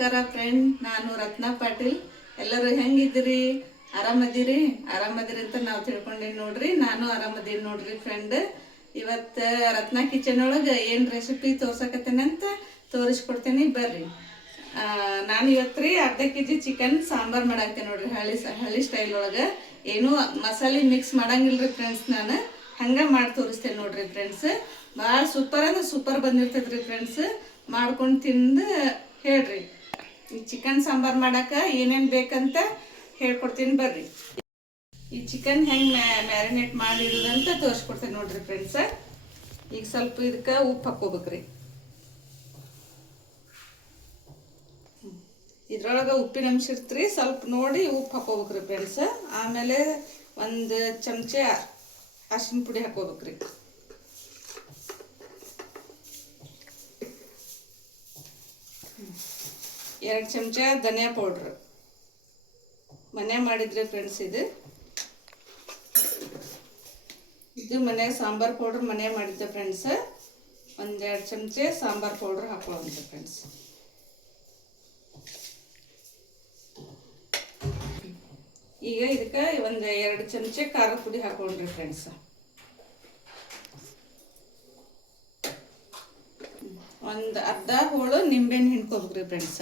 ನಮಸ್ಕಾರ ಫ್ರೆಂಡ್, ನಾನು ರತ್ನಾ ಪಾಟೀಲ್. ಎಲ್ಲರೂ ಹೆಂಗಿದ್ದೀರಿ? ಆರಾಮದಿರಿ ಅಂತ ನಾವು ತಿಳ್ಕೊಂಡೇವಿ ನೋಡ್ರಿ. ನಾನು ಆರಾಮದೀನಿ ನೋಡ್ರಿ ಫ್ರೆಂಡ್. ಇವತ್ತು ರತ್ನಾ ಕಿಚನ್ ಒಳಗೆ ಏನು ರೆಸಿಪಿ ತೋರ್ಸಕತ್ತೇನಂತ ತೋರಿಸ್ಕೊಡ್ತೇನೆ ಬರ್ರಿ. ನಾನು ಇವತ್ತು ರೀ ಅರ್ಧ ಕೆಜಿ ಚಿಕನ್ ಸಾಂಬಾರು ಮಾಡಾಕ್ತೇನೆ ನೋಡ್ರಿ. ಹಳ್ಳಿ ಸ್ಟೈಲ್ ಒಳಗೆ ಏನೂ ಮಸಾಲೆ ಮಿಕ್ಸ್ ಮಾಡಂಗಿಲ್ರಿ ಫ್ರೆಂಡ್ಸ್. ನಾನು ಹಂಗೆ ಮಾಡಿ ತೋರಿಸ್ತೇನೆ ನೋಡ್ರಿ ಫ್ರೆಂಡ್ಸ್. ಭಾಳ ಸೂಪರ್ ಅಂದ್ರೆ ಸೂಪರ್ ಬಂದಿರ್ತೈತ್ರಿ ಫ್ರೆಂಡ್ಸ್. ಮಾಡ್ಕೊಂಡು ತಿಂದು ಹೇಳ್ರಿ. ಈ ಚಿಕನ್ ಸಾಂಬಾರು ಮಾಡಕ್ಕೆ ಏನೇನು ಬೇಕಂತ ಹೇಳ್ಕೊಡ್ತೀನಿ ಬರ್ರಿ. ಈ ಚಿಕನ್ ಹೆಂಗೆ ಮ್ಯಾರಿನೇಟ್ ಮಾಡಿರೋದಂತ ತೋರಿಸ್ಕೊಡ್ತೇನೆ ನೋಡ್ರಿ ಫ್ರೆಂಡ್ಸ್. ಈಗ ಸ್ವಲ್ಪ ಇದಕ್ಕೆ ಉಪ್ಪು ಹಾಕ್ಕೋಬೇಕ್ರಿ. ಇದ್ರೊಳಗೆ ಉಪ್ಪಿನ ಅಂಶ ಇರ್ತ್ರಿ, ಸ್ವಲ್ಪ ನೋಡಿ ಉಪ್ಪು ಹಾಕ್ಕೋಬೇಕ್ರಿ ಫ್ರೆಂಡ್ಸ್. ಆಮೇಲೆ ಒಂದು ಚಮಚ ಅರಿಶಿನ ಪುಡಿ ಹಾಕ್ಕೋಬೇಕ್ರಿ. ಎರಡು ಚಮಚ ಧನಿಯಾ ಪೌಡ್ರ್ ಮನೆ ಮಾಡಿದ್ರಿ ಫ್ರೆಂಡ್ಸ್. ಇದು ಮನೆ ಸಾಂಬಾರ್ ಪೌಡ್ರ್ ಮನೆ ಮಾಡಿದ್ದೆ ಫ್ರೆಂಡ್ಸ್. ಒಂದೆರಡು ಚಮಚ ಸಾಂಬಾರ್ ಪೌಡ್ರ್ ಹಾಕೊಳ್ಳೋಂಥ ಫ್ರೆಂಡ್ಸ್. ಈಗ ಇದಕ್ಕೆ ಒಂದು 2 ಚಮಚ ಖಾರದ ಪುಡಿ ಹಾಕೊಂಡ್ರಿ ಫ್ರೆಂಡ್ಸ್. ಒಂದು ಅರ್ಧ ಹೋಳು ನಿಂಬೆಹಣ್ಣು ಹಿಂಡ್ಕೋಬೇಕ್ರಿ ಫ್ರೆಂಡ್ಸ್.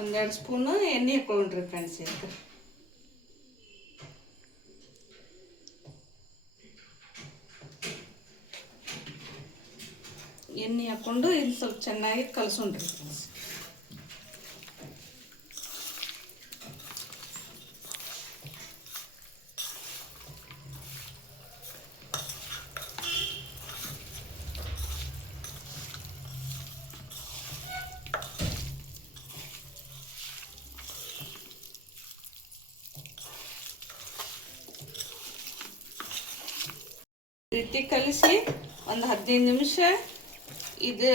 ಒಂದೆರಡು ಸ್ಪೂನು ಎಣ್ಣೆ ಹಾಕೊಂಡ್ರಿ ಫ್ರೆಂಡ್ಸ್. ಇದಕ್ಕೆ ಎಣ್ಣೆ ಹಾಕ್ಕೊಂಡು ಇದು ಸ್ವಲ್ಪ ಚೆನ್ನಾಗಿ ಕಲಸೋಣ್ರಿ ಫ್ರೆಂಡ್ಸ್. ರೀತಿ ಕಲಿಸಿ ಒಂದು 15 ನಿಮಿಷ ಇದು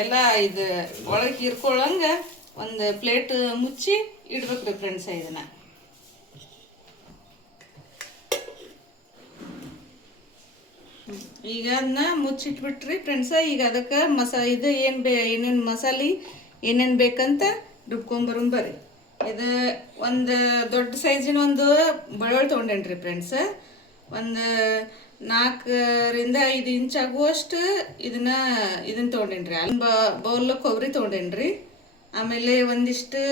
ಎಲ್ಲ ಇದು ಒಳಗೆ ಹೀರ್ಕೊಳ್ಳಂಗೆ ಒಂದು ಪ್ಲೇಟ್ ಮುಚ್ಚಿ ಇಡ್ಬೇಕ್ರಿ ಫ್ರೆಂಡ್ಸ್. ಇದನ್ನ ಈಗ ಅದನ್ನ ಮುಚ್ಚಿಟ್ಬಿಟ್ರಿ ಫ್ರೆಂಡ್ಸ. ಈಗ ಅದಕ್ಕೆ ಇದು ಏನೇನು ಮಸಾಲೆ ಏನೇನು ಬೇಕಂತ ರುಬ್ಕೊಂಬರ್ರಿ. ಇದು ಒಂದು ದೊಡ್ಡ ಸೈಜಿನ ಒಂದು ಬೆಳ್ಳುಳ್ಳಿ ತೊಗೊಂಡೇನ್ರಿ ಫ್ರೆಂಡ್ಸ್. ಒಂದು 4ರಿಂದ 5 ಇಂಚ್ ಆಗುವಷ್ಟು ಇದನ್ನ ತೊಗೊಂಡೇನ್ರಿ. ಅಲ್ಲಿ ಬೌಲ್ ಕೊಬ್ಬರಿ ತೊಗೊಂಡೇನ್ರಿ. ಆಮೇಲೆ ಒಂದಿಷ್ಟು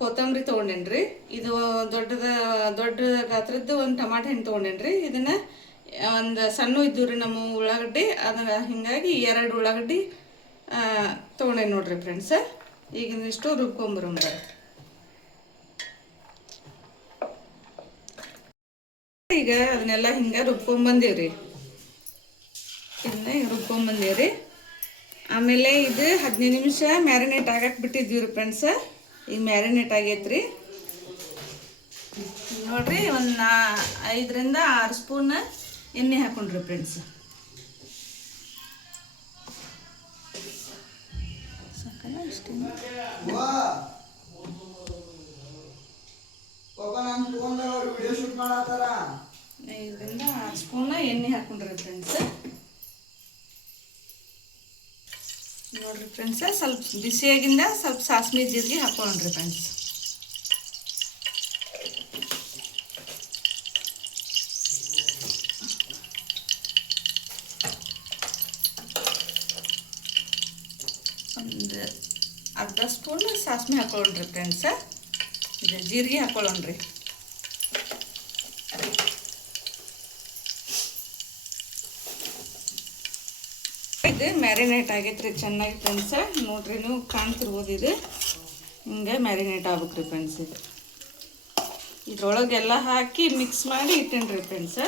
ಕೊತ್ತಂಬರಿ ತೊಗೊಂಡೇನ್ರಿ. ಇದು ದೊಡ್ಡ ಗಾತ್ರದ್ದು ಒಂದು ಟಮಾಟೆ ಹಣ್ಣು ತೊಗೊಂಡೇನ್ರಿ. ಇದನ್ನ ಒಂದು ಸಣ್ಣ ಇದ್ದು ರೀ ನಮ್ಮ ಉಳ್ಳಾಗಡ್ಡಿ, ಅದನ್ನ ಹಿಂಗಾಗಿ 2 ಉಳ್ಳಾಗಡ್ಡಿ ತೊಗೊಂಡೇನಿ ನೋಡ್ರಿ ಫ್ರೆಂಡ್ಸ್. ಈಗಿನಿಷ್ಟು ರುಬ್ಕೊಂಬರಂಬ. ಈಗ ಅದನ್ನೆಲ್ಲ ಹಿಂಗೆ ರುಬ್ಕೊಂಬಂದೇವ್ರಿ. ಇದನ್ನ ರುಬ್ಕೊಂಬಂದೇವ್ರಿ. ಆಮೇಲೆ ಇದು 15 ನಿಮಿಷ ಮ್ಯಾರಿನೇಟ್ ಆಗಕ್ಕೆ ಬಿಟ್ಟಿದ್ದೀವಿ ರೀ ಫ್ರೆಂಡ್ಸ್. ಈಗ ಮ್ಯಾರಿನೇಟ್ ಆಗೈತ್ರಿ ನೋಡ್ರಿ. ಒಂದು 5ರಿಂದ 6 ಸ್ಪೂನ್ ಎಣ್ಣೆ ಹಾಕೊಂಡ್ರಿ ಫ್ರೆಂಡ್ಸ್. ಸಾಕಲ್ಲ ಇಷ್ಟೇ. 5ರಿಂದ 6 ಸ್ಪೂನ್ ಎಣ್ಣೆ ಹಾಕೊಂಡ್ರಿ ಫ್ರೆಂಡ್ಸ್. ನೋಡ್ರಿ ಫ್ರೆಂಡ್ಸ್, ಸ್ವಲ್ಪ ಬಿಸಿಯಾಗಿಂದ ಸ್ವಲ್ಪ ಸಾಸಿವೆ ಜೀರಿಗೆ ಹಾಕೊಳ್ಳೋಣ್ರಿ ಫ್ರೆಂಡ್ಸ್. ಒಂದು ಅರ್ಧ ಸ್ಪೂನ್ ಸಾಸಿವೆ ಹಾಕೊಳ್ಳೋಣ್ರಿ ಫ್ರೆಂಡ್ಸ್. ಇದು ಜೀರಿಗೆ ಹಾಕೊಳ್ಳೋಣ್ರಿ. ಇದು ಮ್ಯಾರಿನೇಟ್ ಆಗೈತ್ರಿ ಚೆನ್ನಾಗಿ ಫ್ರೆಂಡ್ಸ್. ನೋಡ್ರಿ, ನೀವು ಕಾಣ್ತಿರ್ಬೋದು. ಇದು ಹಿಂಗೆ ಮ್ಯಾರಿನೇಟ್ ಆಗ್ಬೇಕ್ರಿ ಫ್ರೆಂಡ್ಸ್. ಇದು ಇದ್ರೊಳಗೆಲ್ಲ ಹಾಕಿ ಮಿಕ್ಸ್ ಮಾಡಿ ಇಟ್ಟೇನ್ರಿ ಫ್ರೆಂಡ್ಸ್.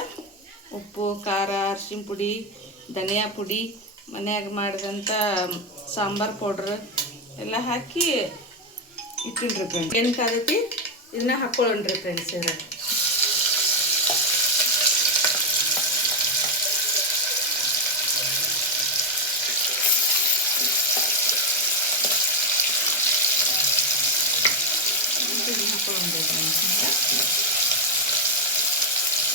ಉಪ್ಪು ಖಾರ ಅರಿಶಿನ ಪುಡಿ ಧನಿಯಾ ಪುಡಿ ಮನ್ಯಾಗ ಮಾಡಿದಂಥ ಸಾಂಬಾರು ಪೌಡ್ರ್ ಎಲ್ಲ ಹಾಕಿ ಇಟ್ಟಿನ್ರಿ ಫ್ರೆಂಡ್ಸ್. ಏನು ಕಾದೈತಿ ಇದನ್ನ ಹಾಕ್ಕೊಳ್ಳೋಣ್ರಿ ಫ್ರೆಂಡ್ಸ್.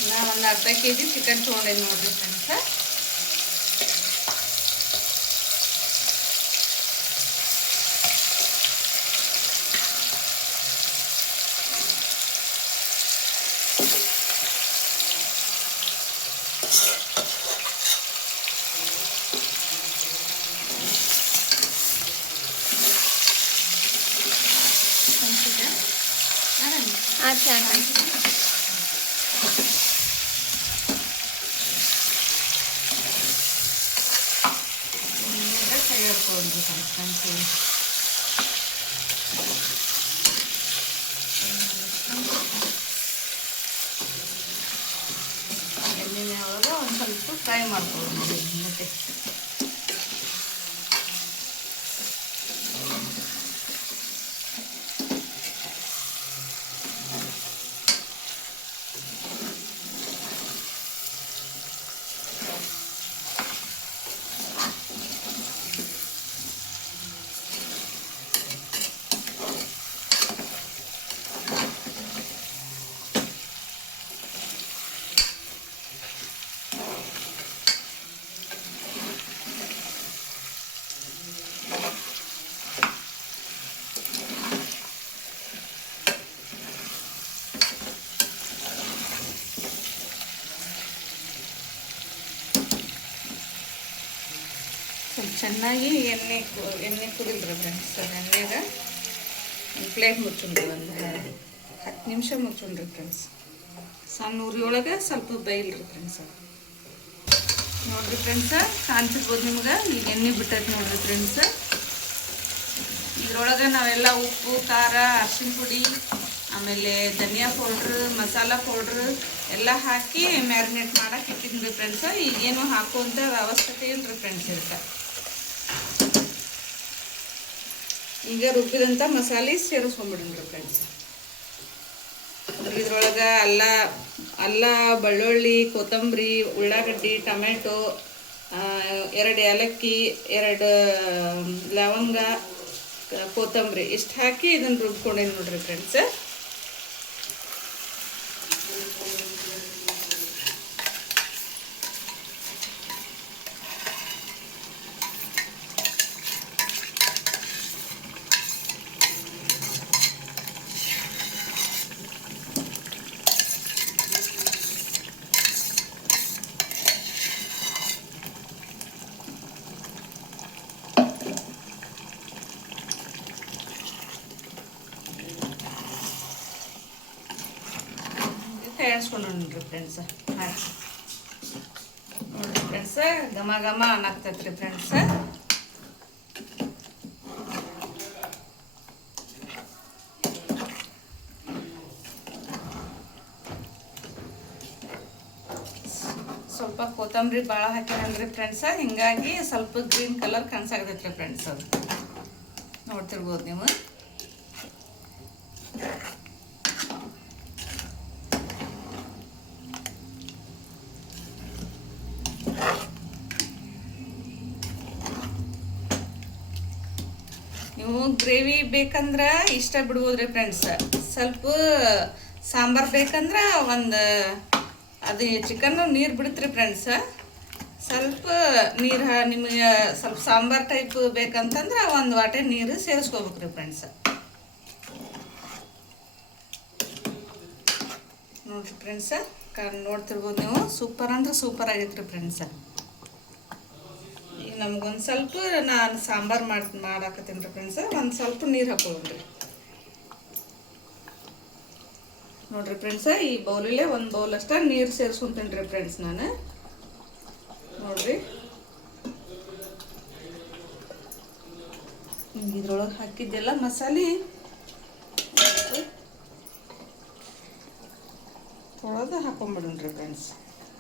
ನಾ ಒಂದು ಅರ್ಧ ಕೆಜಿ ಚಿಕನ್ ತೊಗೊಂಡೇನಿ ನೋಡ್ರಿ ಫ್ರೆಂಡ್ಸ್. আচ্ছা ತಯಾರ್ಕೊಂಡು ಸಂಸ್ಕರಿಸಿ ಎಣ್ಣೆ ಒಳಗೆ ಒಂದು ಸ್ವಲ್ಪ ಫ್ರೈ ಮಾಡ್ಕೊಳ್ಳೋದು ಮತ್ತೆ. ಸ್ವಲ್ಪ ಚೆನ್ನಾಗಿ ಎಣ್ಣೆ ಕುದಿಲ್ರಿ ಫ್ರೆಂಡ್ಸ್. ಎಣ್ಣೆಗ ಒಂದು ಪ್ಲೇಟ್ ಮುಚ್ಚುಣ್ರಿ, ಒಂದು 10 ನಿಮಿಷ ಮುಚ್ಚುಣ್ರಿ ಫ್ರೆಂಡ್ಸ್. ಸಣ್ಣ ಉರಿ ಒಳಗೆ ಸ್ವಲ್ಪ ಬೈಲ್ರಿ ಫ್ರೆಂಡ್ಸ್. ನೋಡ್ರಿ ಫ್ರೆಂಡ್ಸ್, ಕಾಣಿಸಿರ್ಬೋದು ನಿಮ್ಗೆ. ಈಗ ಎಣ್ಣೆ ಬಿಟ್ಟೈತೆ ನೋಡ್ರಿ ಫ್ರೆಂಡ್ಸ್. ಇದ್ರೊಳಗೆ ನಾವೆಲ್ಲ ಉಪ್ಪು ಖಾರ ಅರಿಶಿನ ಪುಡಿ ಆಮೇಲೆ ಧನಿಯಾ ಪೌಡ್ರ್ ಮಸಾಲ ಪೌಡ್ರ್ ಎಲ್ಲ ಹಾಕಿ ಮ್ಯಾರಿನೇಟ್ ಮಾಡಕ್ಕೆ ಇಟ್ಟಿದ್ರಿ ಫ್ರೆಂಡ್ಸ್. ಈಗೇನು ಹಾಕುವಂಥ ಅವಶ್ಯಕತೆ ಇಲ್ರಿ ಫ್ರೆಂಡ್ಸ್. ಈಗ ರುಬ್ಬಿದಂಥ ಮಸಾಲೆ ಸೇರಿಸ್ಕೊಂಡ್ಬಿಡ್ರಿ ಫ್ರೆಂಡ್ಸ್. ಇದ್ರೊಳಗೆ ಅಲ್ಲ ಬೆಳ್ಳುಳ್ಳಿ ಕೊತ್ತಂಬರಿ ಉಳ್ಳಾಗಡ್ಡಿ ಟೊಮೆಟೊ 2 ಏಲಕ್ಕಿ 2 ಲವಂಗ ಕೊತ್ತಂಬರಿ ಇಷ್ಟು ಹಾಕಿ ಇದನ್ನು ರುಬ್ಕೊಂಡೇನಿ ನೋಡ್ರಿ ಫ್ರೆಂಡ್ಸ್. ತಯಾರಿಸ್ಕೊಂಡ್ರಿ ಫ್ರೆಂಡ್ಸ್. ಹಾಕಿ ನೋಡ್ರಿ ಫ್ರೆಂಡ್ಸ್, ಘಮ ಘಮ ಅನ್ನಕ್ತೈತ್ರಿ ಫ್ರೆಂಡ್ಸ್. ಸ್ವಲ್ಪ ಕೊತ್ತಂಬರಿ ಭಾಳ ಹಾಕ್ಯಾರಲ್ರಿ ಫ್ರೆಂಡ್ಸ್, ಹಿಂಗಾಗಿ ಸ್ವಲ್ಪ ಗ್ರೀನ್ ಕಲರ್ ಕಾಣಿಸಾಗತೈತ್ರಿ ಫ್ರೆಂಡ್ಸ್. ಅದು ನೋಡ್ತಿರ್ಬೋದು ನೀವು. ನೀವು ಗ್ರೇವಿ ಬೇಕಂದ್ರೆ ಇಷ್ಟ ಬಿಡ್ಬೋದ್ರಿ ಫ್ರೆಂಡ್ಸ್. ಸ್ವಲ್ಪ ಸಾಂಬಾರು ಬೇಕಂದ್ರೆ ಅದು ಚಿಕನ್ನು ನೀರು ಬಿಡುತ್ರಿ ಫ್ರೆಂಡ್ಸ್. ಸ್ವಲ್ಪ ನೀರು ನಿಮಗೆ ಸ್ವಲ್ಪ ಸಾಂಬಾರು ಟೈಪ್ ಬೇಕಂತಂದ್ರೆ 1 ವಾಟೆ ನೀರು ಸೇರಿಸ್ಕೋಬೇಕ್ರಿ ಫ್ರೆಂಡ್ಸ್. ನೋಡಿರಿ ಫ್ರೆಂಡ್ಸ್, ನೋಡ್ತಿರ್ಬೋದು ನೀವು. ಸೂಪರ್ ಅಂದ್ರೆ ಸೂಪರ್ ಆಗೈತ್ರಿ ಫ್ರೆಂಡ್ಸ್. ಈಗ ನಮ್ಗೊಂದು ಸ್ವಲ್ಪ ನಾನು ಸಾಂಬಾರು ಮಾಡಾಕತ್ತೀನಿ ರೀ ಫ್ರೆಂಡ್ಸ್. ಒಂದು ಸ್ವಲ್ಪ ನೀರು ಹಾಕೊಳ್ಳೋಣ್ರಿ. ನೋಡ್ರಿ ಫ್ರೆಂಡ್ಸ್, ಈ ಬೌಲಲ್ಲೇ 1 ಬೌಲ್ ಅಷ್ಟ ನೀರು ಸೇರಿಸ್ಕೊಂತೀನಿ ರೀ ಫ್ರೆಂಡ್ಸ್ ನಾನು. ನೋಡ್ರಿ, ಇದ್ರೊಳಗೆ ಹಾಕಿದ್ದೆಲ್ಲ ಮಸಾಲೆ ತೊಳೆದು ಹಾಕೊಂಡ್ಬಿಡೋಣ್ರಿ ಫ್ರೆಂಡ್ಸ್.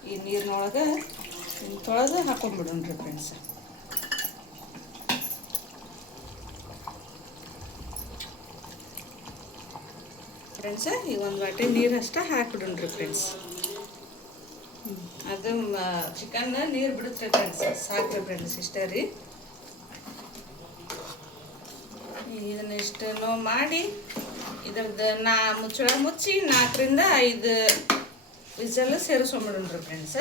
ಈ ನೀರಿನೊಳಗೆ ತೊಳೆದು ಹಾಕೊಂಡ್ಬಿಡೋಣ್ರಿ ಫ್ರೆಂಡ್ಸ್. ಈಗ ಒಂದು ವಾಟಿ ನೀರು ಅಷ್ಟೇ ಹಾಕ್ಬಿಡೋಣ್ರಿ ಫ್ರೆಂಡ್ಸ್. ಅದು ಚಿಕನ್ ನೀರು ಬಿಡುತ್ತೆ ಫ್ರೆಂಡ್ಸ್, ಸಾಕ್ರಿ ಫ್ರೆಂಡ್ಸ್, ಇಷ್ಟೇ ರೀ. ಇದನ್ನ ಇಷ್ಟನ್ನು ಮಾಡಿ ಇದ್ರದ್ದು ಮುಚ್ಚಳ ಮುಚ್ಚಿ 4 ರಿಂದ 5 ವಿಸಲ್ ಸೇರಿಸ್ಕೊಂಬಿಡೋಣ್ರಿ ಫ್ರೆಂಡ್ಸ್.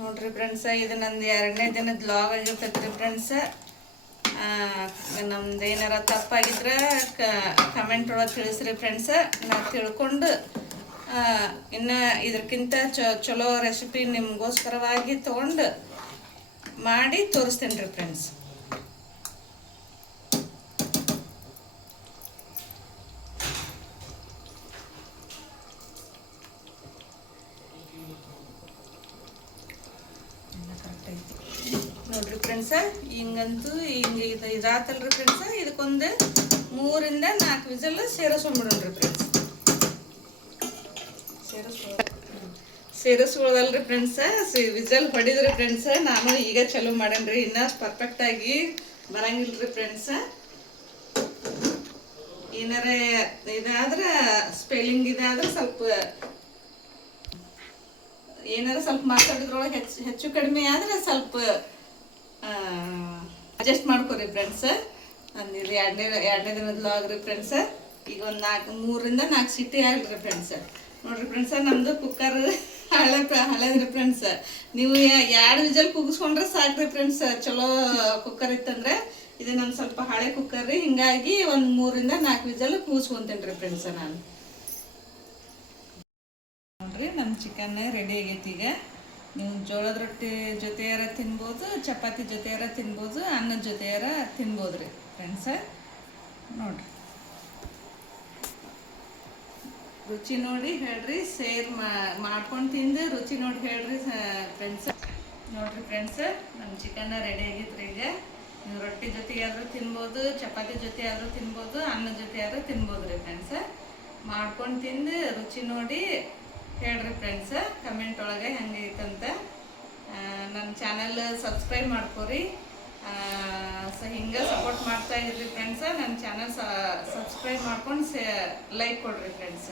ನೋಡ್ರಿ ಫ್ರೆಂಡ್ಸ್, ಇದು ನಂದು 2ನೇ ದಿನದ ವ್ಲಾಗ್ ಆಗಿರ್ತೈತ್ರಿ ಫ್ರೆಂಡ್ಸ್. ನಮ್ದು ಏನಾರ ತಪ್ಪಾಗಿದ್ರೆ ಕಮೆಂಟ್ ಒಳಗೆ ತಿಳಿಸ್ರಿ ಫ್ರೆಂಡ್ಸ್. ನಾ ತಿಳ್ಕೊಂಡು ಇನ್ನು ಇದಕ್ಕಿಂತ ಚಲೋ ರೆಸಿಪಿ ನಿಮಗೋಸ್ಕರವಾಗಿ ತೊಗೊಂಡು ಮಾಡಿ ತೋರಿಸ್ತೇನೆ ರೀ ಫ್ರೆಂಡ್ಸ್. ನೋಡ್ರಿ ಫ್ರೆಂಡ್ಸ, ಹಿಂಗಂತೂ ಹಿಂಗೆ ಇದಾತಲ್ರಿ ಫ್ರೆಂಡ್ಸ. ಇದಕ್ಕೊಂದು 3 ರಿಂದ 4 ವಿಸಲ್ ಸೇರಿಸ್ಕೊಂಡ್ಬಿಡೋಣ್ರಿ ಫ್ರೆಂಡ್ಸ್. ಸೇರಿಸ್ಕೊಳ್ಳೋದಲ್ರಿ ಫ್ರೆಂಡ್ಸ, ವಿಸಲ್ ಹೊಡಿದ್ರಿ ಫ್ರೆಂಡ್ಸ. ನಾನು ಈಗ ಚಲೋ ಮಾಡೇನ್ರಿ, ಇನ್ನೂ ಪರ್ಫೆಕ್ಟಾಗಿ ಬರಂಗಿಲ್ರಿ ಫ್ರೆಂಡ್ಸ. ಏನಾರ ಇದಾದ್ರೆ ಸ್ಪೆಲ್ಲಿಂಗ್ ಇದಾದ್ರೆ ಏನಾರ ಸ್ವಲ್ಪ ಮಾತಾಡೋದ್ರೊಳಗೆ ಹೆಚ್ಚು ಕಡಿಮೆ ಆದ್ರೆ ಸ್ವಲ್ಪ ಅಡ್ಜಸ್ಟ್ ಮಾಡ್ಕೊರಿ ಫ್ರೆಂಡ್ಸ್. ಅಂದಿದ್ದು 2ನೇ ದಿನದ ವ್ಲಾಗ್ ರೀ ಫ್ರೆಂಡ್ಸ್. ಈಗ ಒಂದು 3 ರಿಂದ 4 ಸಿಟಿ ಆಗ್ಲಿ ಫ್ರೆಂಡ್ಸ್. ನೋಡ್ರಿ ಫ್ರೆಂಡ್ಸ, ನಮ್ದು ಕುಕ್ಕರ್ ಹಳೇದ್ರಿ ಫ್ರೆಂಡ್ಸ್. ನೀವು 2 ವಿಸಲ್ ಕೂಗಿಸ್ಕೊಂಡ್ರೆ ಸಾಕ್ರಿ ಫ್ರೆಂಡ್ಸ್. ಚಲೋ ಕುಕ್ಕರ್ ಇತ್ತಂದ್ರೆ ಇದು ನನ್ನ ಸ್ವಲ್ಪ ಹಳೆ ಕುಕ್ಕರ್ ರೀ, ಹಿಂಗಾಗಿ ಒಂದು 3 ರಿಂದ 4 ವಿಸಲ್ ಕೂಗಿಸ್ಕೊಂತೇನೆ ರೀ ಫ್ರೆಂಡ್ಸ ನಾನು. ನೋಡ್ರಿ, ನಮ್ಮ ಚಿಕನ್ ರೆಡಿ ಆಗೈತಿ. ಈಗ ನೀವು ಜೋಳದ ರೊಟ್ಟಿ ಜೊತೆಯಾರ ತಿನ್ಬೋದು, ಚಪಾತಿ ಜೊತೆಯಾರ ತಿನ್ಬೋದು, ಅನ್ನದ ಜೊತೆಯಾರ ತಿನ್ಬೋದು ರೀ ಫ್ರೆಂಡ್ಸ. ನೋಡ್ರಿ, ರುಚಿ ನೋಡಿ ಹೇಳ್ರಿ, ಮಾಡ್ಕೊಂಡು ತಿಂದು ರುಚಿ ನೋಡಿ ಹೇಳ್ರಿ ಫ್ರೆಂಡ್ಸ್. ನೋಡ್ರಿ ಫ್ರೆಂಡ್ಸ್, ನಮ್ಮ ಚಿಕನ್ ರೆಡಿ ಆಗೈತ್ರಿ. ಈಗ ನೀವು ರೊಟ್ಟಿ ಜೊತೆಗೆ ಆದರೂ ತಿನ್ಬೋದು, ಚಪಾತಿ ಜೊತೆ ಆದರೂ ತಿನ್ಬೋದು, ಅನ್ನದ ಜೊತೆ ಆದರೂ ತಿನ್ಬೋದು ರೀ ಫ್ರೆಂಡ್ಸ್. ಮಾಡ್ಕೊಂಡು ತಿಂದು ರುಚಿ ನೋಡಿ ಹೇಳ್ರಿ ಫ್ರೆಂಡ್ಸ್ ಕಮೆಂಟ್ ಒಳಗೆ ಹೆಂಗೈತಂತ. ನನ್ನ ಚಾನಲ್ ಸಬ್ಸ್ಕ್ರೈಬ್ ಮಾಡ್ಕೊರಿ. ಹಿಂಗೆ ಸಪೋರ್ಟ್ ಮಾಡ್ತಾ ಇರ್ರಿ ಫ್ರೆಂಡ್ಸ. ನನ್ನ ಚಾನಲ್ ಸಬ್ಸ್ಕ್ರೈಬ್ ಮಾಡ್ಕೊಂಡು ಲೈಕ್ ಕೊಡ್ರಿ ಫ್ರೆಂಡ್ಸ್.